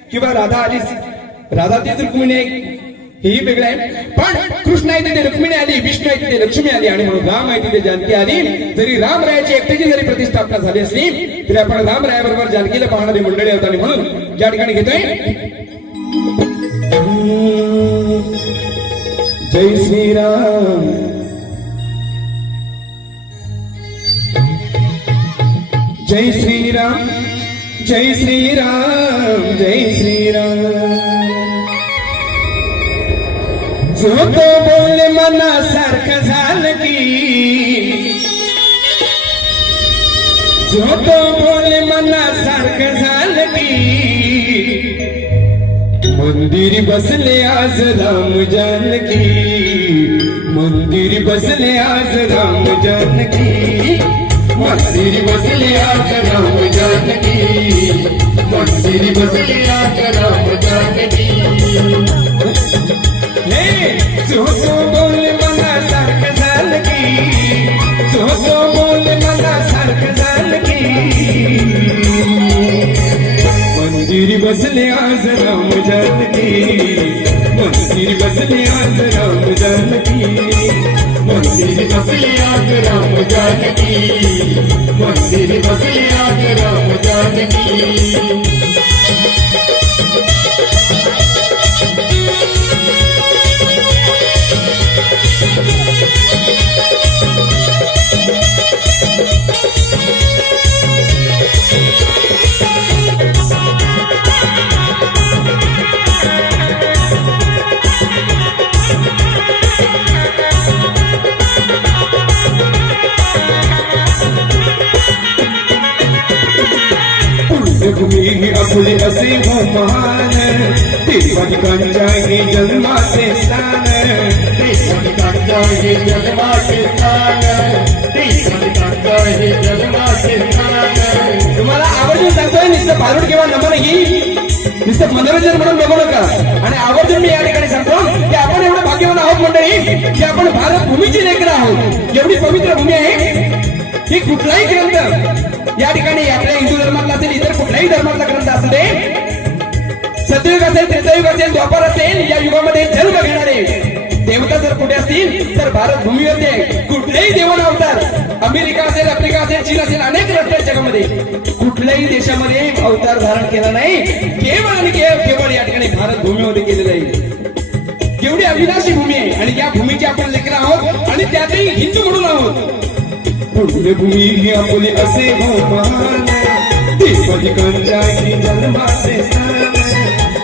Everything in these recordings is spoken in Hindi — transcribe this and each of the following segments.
किंवा राधा आलीच राधा तीच रुक्मिणी आहे हेही वेगळं आहे. कृष्ण आहे तिथे रुक्मिणी आली, विष्णू आहे तिथे, लक्ष्मी आली आणि म्हणून राम आहे तिथे जानकी आली. जरी रामरायाची एकट्याची जरी प्रतिष्ठापना झाली असली, तरी आपण रामरायाबरोबर जानकीला पाहणारी मंडळी होत आणि म्हणून या ठिकाणी घेतोय जय श्रीराम. जय श्रीराम. जय श्री राम जय श्री राम जो तो बोल मना सारखं की, जो तो बोल मना सारखं झालं की, मंदिर बसले आज राम जानकी मंदिर बसले आज राम जानकी मंदिर बसले आज राम हे जो तो बोल मला सारखं झालं की की मंदिर बसले आज राम राम राम राम जानकी पुण्यभूमी ही असे हो महान हे। जन्माचे स्थान देशभक्तांचा हे। जन्माचे स्थान देशभक्तांचा हे जन्माचे स्थान तुम्हाला आवर्जून सांगतोय नुसतं भारूड किंवा नमन ही नुसतं मनोरंजन म्हणून बघू नका। आणि आवर्जून भाग्यवान आहोत मंडळी की आपण भारत भूमीची लेकर आहोत. पवित्र भूमी आहे. की कुठलाही ग्रंथ या हिंदू धर्मातला इतर सत्ययुग असेल त्रितयुग असेल द्वापर असेल या युगामध्ये जन्म घेणारे. देवता जर कुठे असतील तर भारत भूमीवरती कुठलेही देवान अवतार अमेरिका असेल आफ्रिका असेल चीन असेल अनेक राष्ट्र जगामध्ये. कुठल्याही देशामध्ये अवतार धारण केला नाही. केवळ आणि केवळ या ठिकाणी भारत भूमीमध्ये केलेलं आहे. केवढी अविनाशी भूमी आहे. आणि या भूमीची आपण लेकर आहोत आणि त्यातही हिंदू म्हणून आहोत. भूमी ही आपली असे हो महान देवाधिकांच्या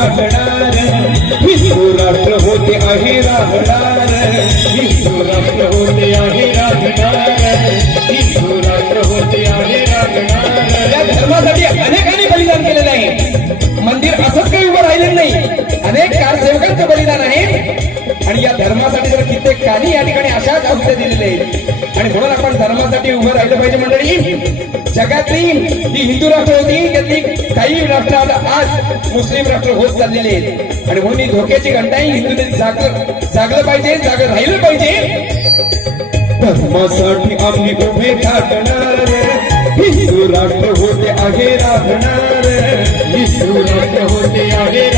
राहणार हिंदू राष्ट्र होते आहे राहणार हिंदू राष्ट्र होते आहे राहणार हिंदू राष्ट्र होते आहे राहणार या धर्मासाठी अनेकांनी बलिदान केलेलं आहे मंदिर असंच काही उभं राहिलेलं नाही. अनेक कारसेवकांचं बलिदान आहे. आणि या धर्मासाठी जर कित्येक कानी या ठिकाणी अशाच औषध दिलेले आहेत. आणि म्हणून आपण धर्मासाठी उभं राहिलं पाहिजे मंडळी. जगातली जी हिंदू राष्ट्र होती त्यातली काही राष्ट्र आता आज मुस्लिम राष्ट्र होत चाललेले आहेत. आणि म्हणून ही धोक्याची घंटा ही हिंदूने जागलं जागलं पाहिजे जागं राहिलं पाहिजे. धर्मासाठी आम्ही उभे ठाकणार. हिंदू राष्ट्र होते आहे राहणार हिंदू राष्ट्र होते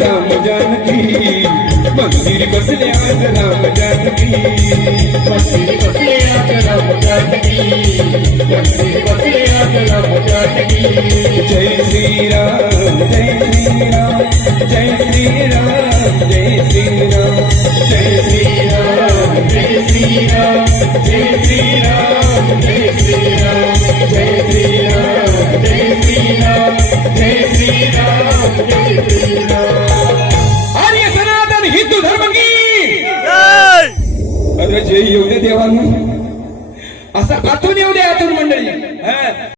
राम जानकी मंदिर बसले आज राम जानकी मंदिर बसले आज राम जानकी मंदिर बसले आज राम जानकी जय श्री राम जय श्री राम जय श्री राम जय श्री राम जय श्री राम जय श्री राम जय श्री राम जय श्री राम जय श्री राम जय श्री राम जय श्री राम जय श्री राम जे येऊ दे देवानं. असं आतून येऊ दे आतून मंडळी.